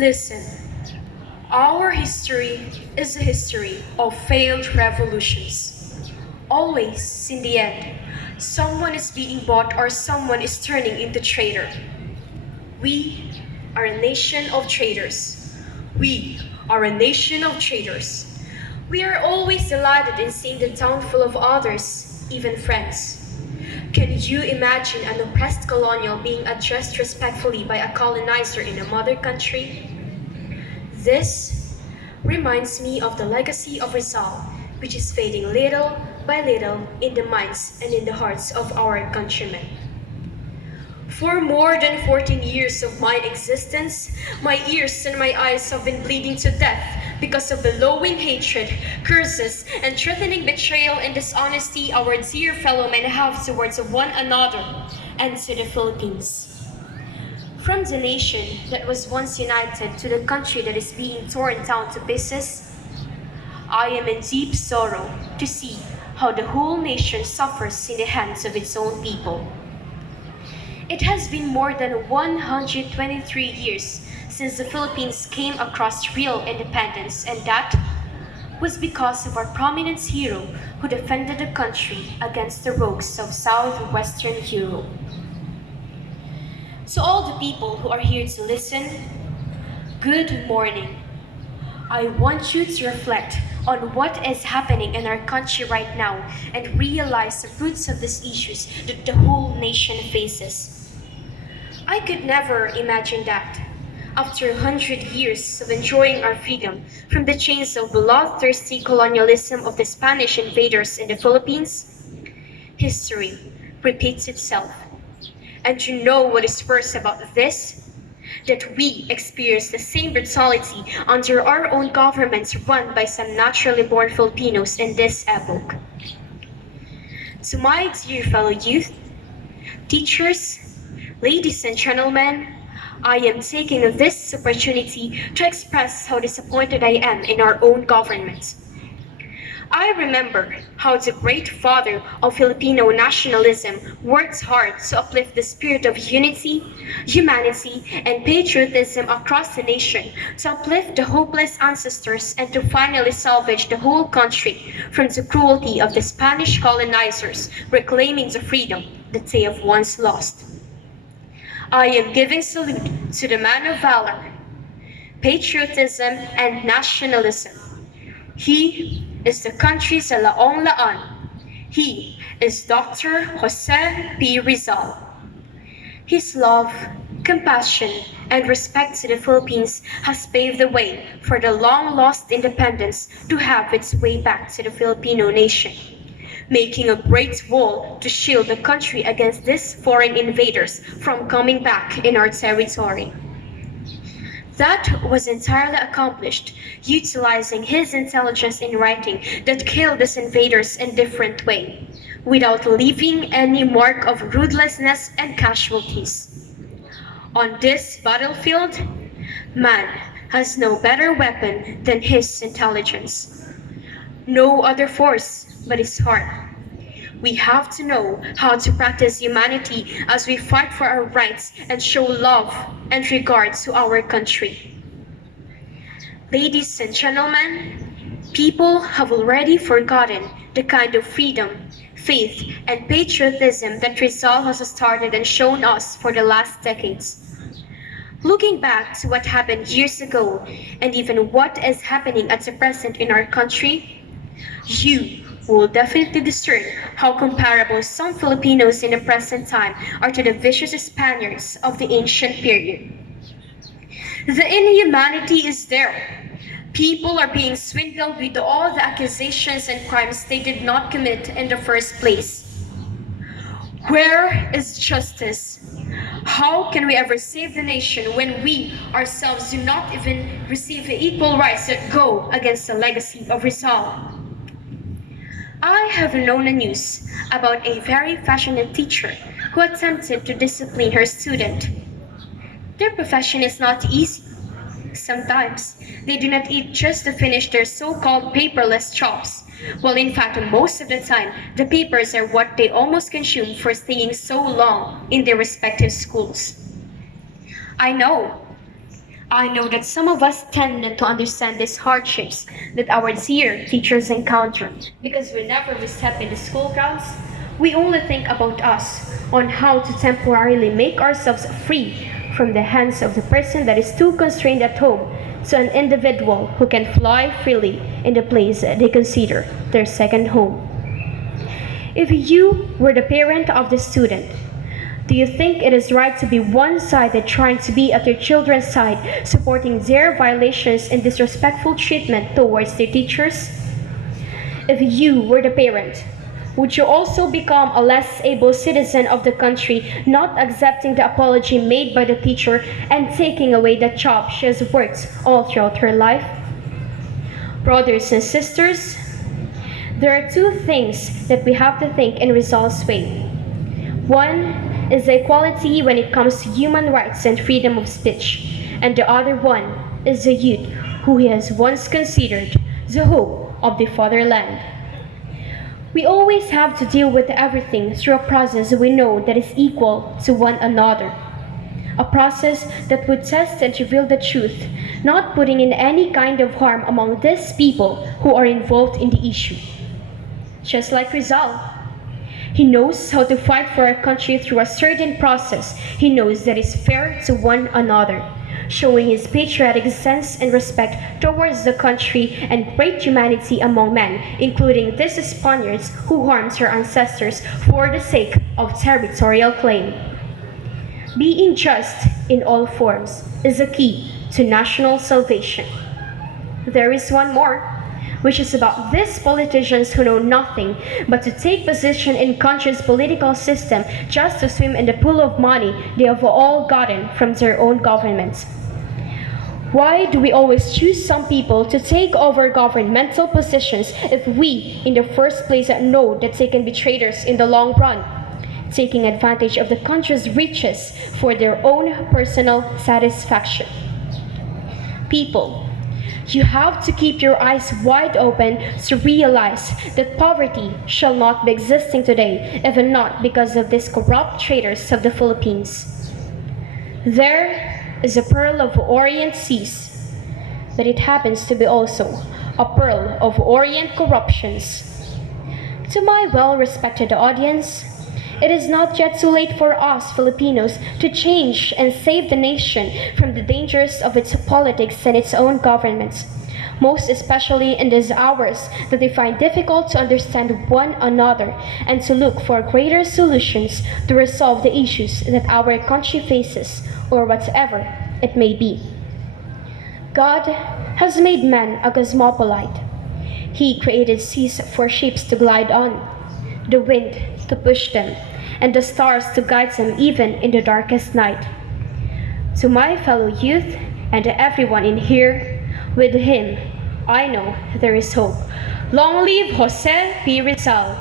Listen, our history is a history of failed revolutions. Always, in the end, someone is being bought or someone is turning into traitor. We are a nation of traitors. We are a nation of traitors. We are always delighted in seeing the downfall of others, even friends. Can you imagine an oppressed colonial being addressed respectfully by a colonizer in a mother country? This reminds me of the legacy of Rizal, which is fading little by little in the minds and in the hearts of our countrymen. For more than 14 years of my existence, my ears and my eyes have been bleeding to death because of bellowing hatred, curses, and threatening betrayal and dishonesty our dear fellow men have towards one another and to the Philippines. From the nation that was once united to the country that is being torn down to pieces, I am in deep sorrow to see how the whole nation suffers in the hands of its own people. It has been more than 123 years since the Philippines came across real independence, and that was because of our prominent hero who defended the country against the rogues of southwestern Europe. To all the people who are here to listen, good morning. I want you to reflect on what is happening in our country right now and realize the roots of these issues that the whole nation faces. I could never imagine that, after 100 years of enjoying our freedom from the chains of bloodthirsty colonialism of the Spanish invaders in the Philippines, history repeats itself. And you know what is worse about this? That we experience the same brutality under our own governments run by some naturally born Filipinos in this epoch. To my dear fellow youth, teachers, ladies and gentlemen, I am taking this opportunity to express how disappointed I am in our own government. I remember how the great father of Filipino nationalism worked hard to uplift the spirit of unity, humanity, and patriotism across the nation, to uplift the hopeless ancestors and to finally salvage the whole country from the cruelty of the Spanish colonizers reclaiming the freedom that they have once lost. I am giving salute to the man of valor, patriotism, and nationalism. He is the country's Laong Laan. He is Dr. Jose P. Rizal. His love, compassion, and respect to the Philippines has paved the way for the long-lost independence to have its way back to the Filipino nation, making a great wall to shield the country against these foreign invaders from coming back in our territory. That was entirely accomplished utilizing his intelligence in writing that killed these invaders in different way, without leaving any mark of ruthlessness and casualties. On this battlefield, man has no better weapon than his intelligence. No other force but his heart. We have to know how to practice humanity as we fight for our rights and show love and regard to our country. Ladies and gentlemen, people have already forgotten the kind of freedom, faith, and patriotism that Rizal has started and shown us for the last decades. Looking back to what happened years ago and even what is happening at the present in our country, you will definitely discern how comparable some Filipinos in the present time are to the vicious Spaniards of the ancient period. The inhumanity is there. People are being swindled with all the accusations and crimes they did not commit in the first place. Where is justice? How can we ever save the nation when we ourselves do not even receive the equal rights that go against the legacy of Rizal? I have known the news about a very passionate teacher who attempted to discipline her student. Their profession is not easy. Sometimes they do not eat just to finish their so-called paperless jobs, while in fact most of the time the papers are what they almost consume for staying so long in their respective schools. I know I know that some of us tend not to understand these hardships that our dear teachers encounter because whenever we step in the school grounds, we only think about us on how to temporarily make ourselves free from the hands of the person that is too constrained at home to an individual who can fly freely in the place they consider their second home. If you were the parent of the student, do you think it is right to be one-sided trying to be at your children's side, supporting their violations and disrespectful treatment towards their teachers? If you were the parent, would you also become a less able citizen of the country, not accepting the apology made by the teacher and taking away the job she has worked all throughout her life? Brothers and sisters, there are two things that we have to think in Rizal's way. One is equality when it comes to human rights and freedom of speech, and the other one is the youth who he has once considered the hope of the fatherland. We always have to deal with everything through a process we know that is equal to one another. A process that would test and reveal the truth, not putting in any kind of harm among these people who are involved in the issue. Just like Rizal, he knows how to fight for our country through a certain process he knows that is fair to one another, showing his patriotic sense and respect towards the country and great humanity among men, including these Spaniards who harmed her ancestors for the sake of territorial claim. Being just in all forms is a key to national salvation. There is one more, which is about these politicians who know nothing but to take position in country's political system just to swim in the pool of money they have all gotten from their own governments. Why do we always choose some people to take over governmental positions if we, in the first place, know that they can be traitors in the long run, taking advantage of the country's riches for their own personal satisfaction? People, you have to keep your eyes wide open to realize that poverty shall not be existing today, even not because of these corrupt traitors of the Philippines. There is a pearl of Orient seas, but it happens to be also a pearl of Orient corruptions. To my well-respected audience, it is not yet too late for us Filipinos to change and save the nation from the dangers of its politics and its own governments, most especially in these hours that they find difficult to understand one another and to look for greater solutions to resolve the issues that our country faces, or whatever it may be. God has made man a cosmopolite. He created seas for ships to glide on, the wind to push them, and the stars to guide them even in the darkest night. To my fellow youth and to everyone in here, with him, I know there is hope. Long live Jose P. Rizal.